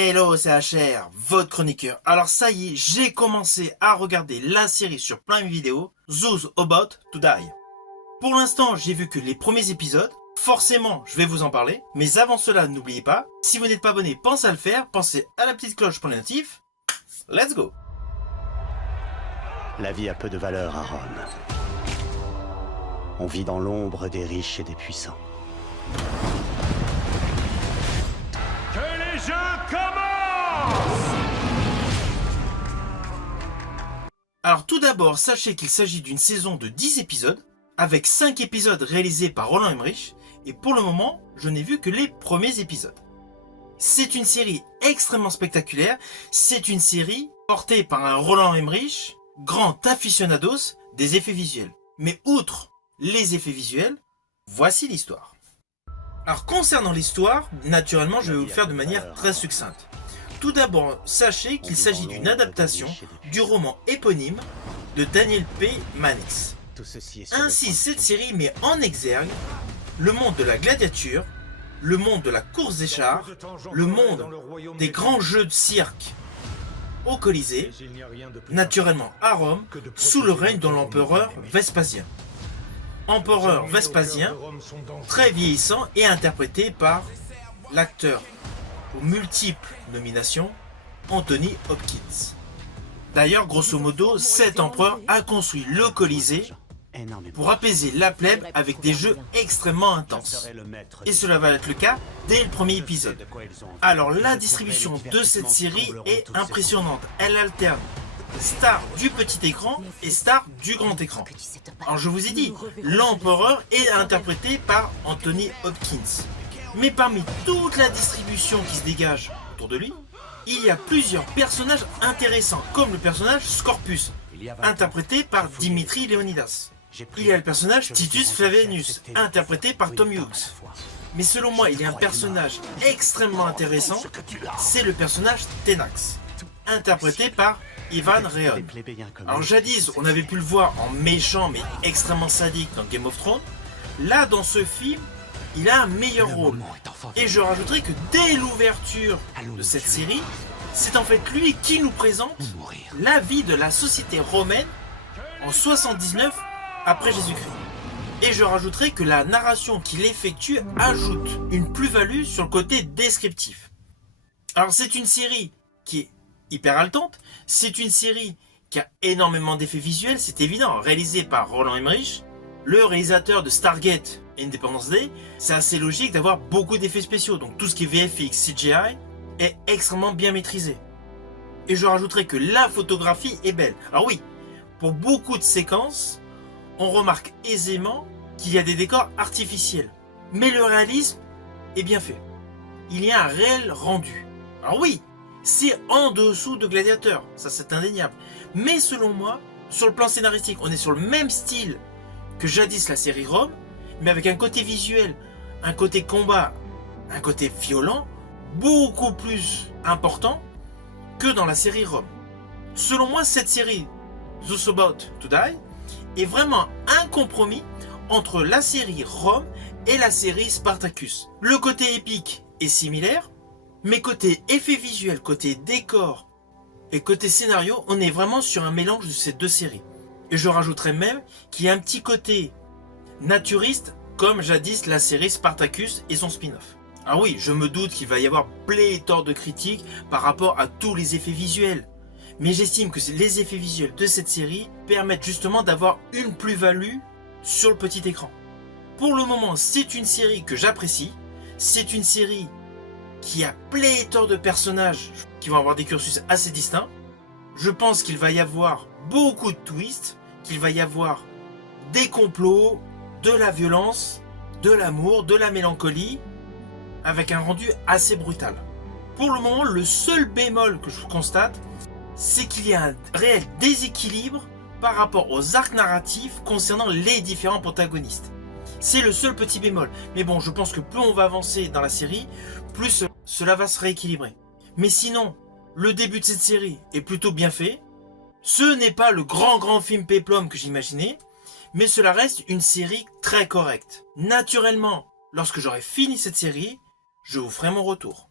Hello, c'est HR, votre chroniqueur. Alors ça y est, j'ai commencé à regarder la série sur Prime Video, Those About to Die. Pour l'instant, j'ai vu que les premiers épisodes. Forcément, je vais vous en parler. Mais avant cela, n'oubliez pas, si vous n'êtes pas abonné, pensez à le faire. Pensez à la petite cloche pour les notifs. Let's go! La vie a peu de valeur à Rome. On vit dans l'ombre des riches et des puissants. Que les jeux commencent! Alors tout d'abord, sachez qu'il s'agit d'une saison de 10 épisodes, avec 5 épisodes réalisés par Roland Emmerich, et pour le moment, je n'ai vu que les premiers épisodes. C'est une série extrêmement spectaculaire, c'est une série portée par un Roland Emmerich, grand aficionados des effets visuels. Mais outre les effets visuels, voici l'histoire. Alors concernant l'histoire, naturellement je vais vous le faire de manière très succincte. Tout d'abord, sachez qu'il s'agit d'une adaptation du roman éponyme de Daniel P. Mannix. Ainsi, cette série met en exergue le monde de la gladiature, le monde de la course des chars, le monde des grands jeux de cirque au Colisée, naturellement à Rome, sous le règne de l'empereur Vespasien. Empereur Vespasien, très vieillissant et interprété par l'acteur aux multiples nominations, Anthony Hopkins. D'ailleurs, grosso modo, cet empereur a construit le Colisée pour apaiser la plèbe avec des jeux extrêmement intenses. Et cela va être le cas dès le premier épisode. Alors la distribution de cette série est impressionnante. Elle alterne star du petit écran et star du grand écran. Alors je vous ai dit, l'empereur est interprété par Anthony Hopkins. Mais parmi toute la distribution qui se dégage autour de lui, il y a plusieurs personnages intéressants, comme le personnage Scorpius, interprété par Dimitri Leonidas. Il y a le personnage Titus Flavianus, interprété par Tom Hughes. Mais selon moi, il y a un personnage extrêmement intéressant, c'est le personnage Tenax, interprété par Ivan Rheon. Alors jadis, on avait pu le voir en méchant mais extrêmement sadique dans Game of Thrones. Là, dans ce film, il a un meilleur rôle. Et je rajouterai que dès l'ouverture de cette série, c'est en fait lui qui nous présente la vie de la société romaine en 79 après Jésus-Christ. Et je rajouterai que la narration qu'il effectue ajoute une plus-value sur le côté descriptif. Alors c'est une série qui est hyper haletante, c'est une série qui a énormément d'effets visuels, c'est évident, réalisée par Roland Emmerich, le réalisateur de Stargate Independence Day. C'est assez logique d'avoir beaucoup d'effets spéciaux, donc tout ce qui est VFX, CGI est extrêmement bien maîtrisé. Et je rajouterai que la photographie est belle. Alors oui, pour beaucoup de séquences, on remarque aisément qu'il y a des décors artificiels. Mais le réalisme est bien fait. Il y a un réel rendu. Alors oui, c'est en dessous de Gladiator, ça c'est indéniable. Mais selon moi, sur le plan scénaristique, on est sur le même style que jadis la série Rome, mais avec un côté visuel, un côté combat, un côté violent, beaucoup plus important que dans la série Rome. Selon moi, cette série, Those About to Die, est vraiment un compromis entre la série Rome et la série Spartacus. Le côté épique est similaire, mais côté effet visuel, côté décor et côté scénario, on est vraiment sur un mélange de ces deux séries. Et je rajouterais même qu'il y a un petit côté naturiste, comme jadis la série Spartacus et son spin-off. Ah oui, je me doute qu'il va y avoir pléthore de critiques par rapport à tous les effets visuels. Mais j'estime que les effets visuels de cette série permettent justement d'avoir une plus-value sur le petit écran. Pour le moment, c'est une série que j'apprécie. C'est une série qui a pléthore de personnages qui vont avoir des cursus assez distincts. Je pense qu'il va y avoir beaucoup de twists, qu'il va y avoir des complots, de la violence, de l'amour, de la mélancolie, avec un rendu assez brutal. Pour le moment, le seul bémol que je constate, c'est qu'il y a un réel déséquilibre par rapport aux arcs narratifs concernant les différents protagonistes. C'est le seul petit bémol. Mais bon, je pense que plus on va avancer dans la série, plus cela va se rééquilibrer. Mais sinon, le début de cette série est plutôt bien fait. Ce n'est pas le grand film péplum que j'imaginais, mais cela reste une série très correcte. Naturellement, lorsque j'aurai fini cette série, je vous ferai mon retour.